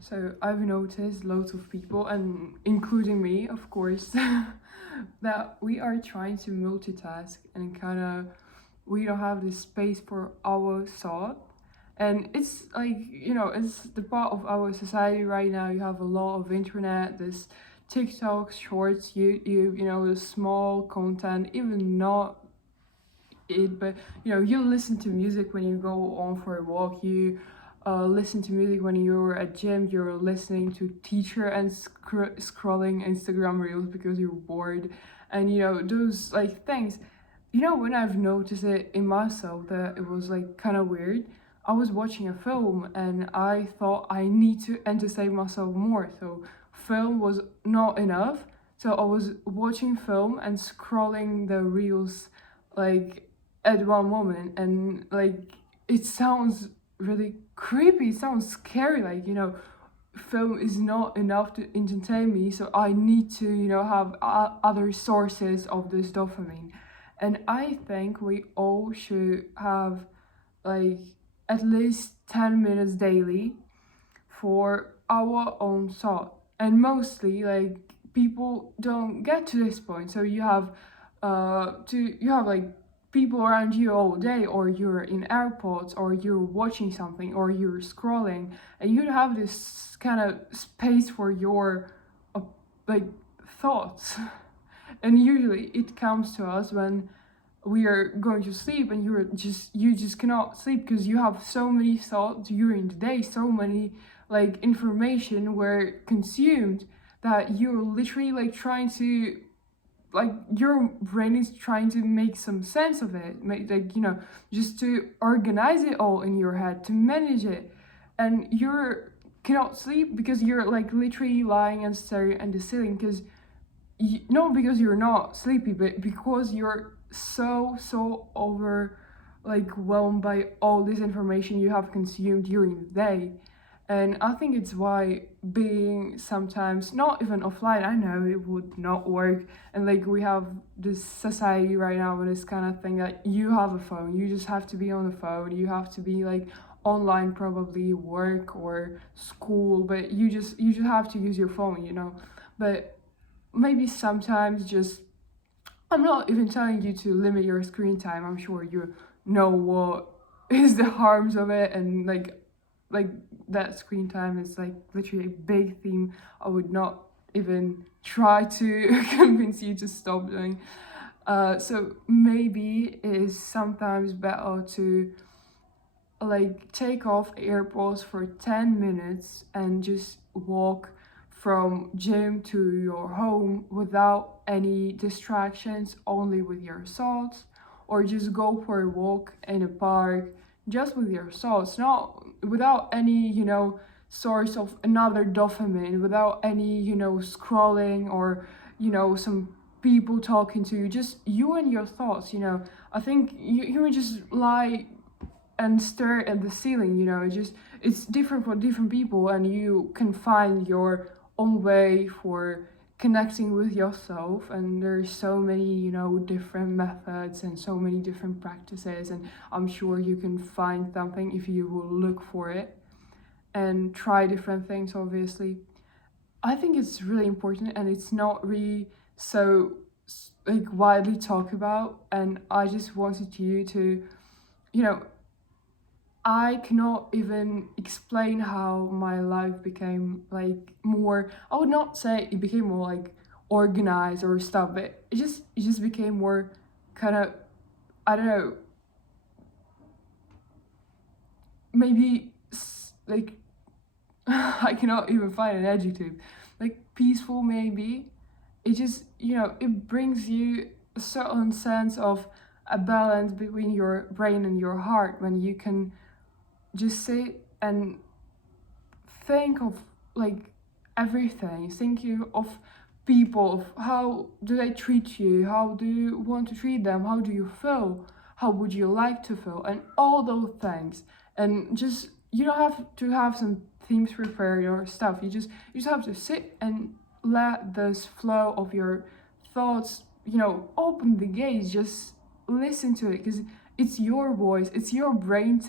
So I've noticed loads of people, and including me, of course, that we are trying to multitask and kind of we don't have this space for our thought. And it's like, it's the part of our society right now. You have a lot of internet, this TikTok, shorts, YouTube, the small content, even not it, but you listen to music when you go on for a walk. You listen to music when you're at gym. You're listening to teacher and scrolling Instagram reels because you're bored, and those like things. When I've noticed it in myself that it was like kind of weird. I was watching a film and I thought I need to entertain myself more. So film was not enough. So I was watching film and scrolling the reels like at one moment, and like it sounds really creepy, it sounds scary, like film is not enough to entertain me, so I need to have other sources of this dopamine. And I think we all should have like at least 10 minutes daily for our own thought. And mostly like people don't get to this point, so you have like people around you all day, or you're in airports, or you're watching something, or you're scrolling, and you have this kind of space for your uh, like thoughts. And usually it comes to us when we are going to sleep, and you just cannot sleep because you have so many thoughts during the day, so many like information were consumed, that you're literally like trying to, like, your brain is trying to make some sense of it, make, like, just to organize it all in your head, to manage it. And you're cannot sleep because you're like literally lying and staring at the ceiling, because not because you're not sleepy, but because you're so over like whelmed by all this information you have consumed during the day. And I think it's why being sometimes not even offline, I know it would not work. And like we have this society right now with this kind of thing that you have a phone, you just have to be on the phone, you have to be like online, probably work or school, but you just have to use your phone. But maybe sometimes just, I'm not even telling you to limit your screen time. I'm sure you know what is the harms of it, and like that screen time is like literally a big theme. I would not even try to convince you to stop doing. So maybe it is sometimes better to like take off AirPods for 10 minutes and just walk from gym to your home without any distractions, only with your thoughts, or just go for a walk in a park just with your thoughts, not without any, source of another dopamine, without any, scrolling or, some people talking to you, just you and your thoughts. I think you would just lie and stare at the ceiling. It's different for different people, and you can find your own way for connecting with yourself. And there's so many different methods and so many different practices, and I'm sure you can find something if you will look for it and try different things. Obviously, I think it's really important, and it's not really so like widely talked about. And I just wanted you to, you know I cannot even explain how my life became like more. I would not say it became more like organized or stuff, but it just became more kind of, I don't know, maybe like I cannot even find an adjective, like peaceful maybe. It just it brings you a certain sense of a balance between your brain and your heart when you can just sit and think of like everything, think you of people, of how do they treat you, how do you want to treat them, how do you feel, how would you like to feel, and all those things. And just, you don't have to have some themes prepared or stuff, you just have to sit and let this flow of your thoughts, open the gates, just listen to it, because it's your voice, it's your brain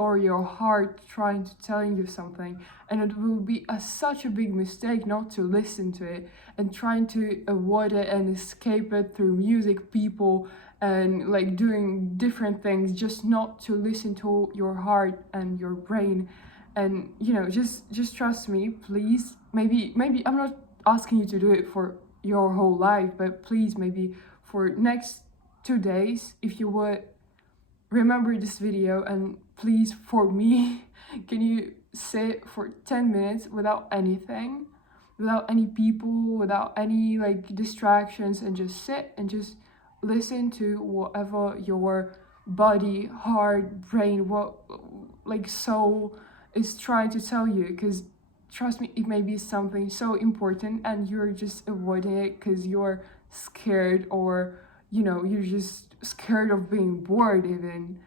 or your heart trying to telling you something, and it will be such a big mistake not to listen to it and trying to avoid it and escape it through music, people, and like doing different things, just not to listen to your heart and your brain. And just trust me, please. Maybe I'm not asking you to do it for your whole life, but please, maybe for next 2 days, if you would remember this video, and please, for me, can you sit for 10 minutes without anything, without any people, without any like distractions, and just sit and just listen to whatever your body, heart, brain, what like soul is trying to tell you. Because trust me, it may be something so important and you're just avoiding it because you're scared, or you're just scared of being bored even.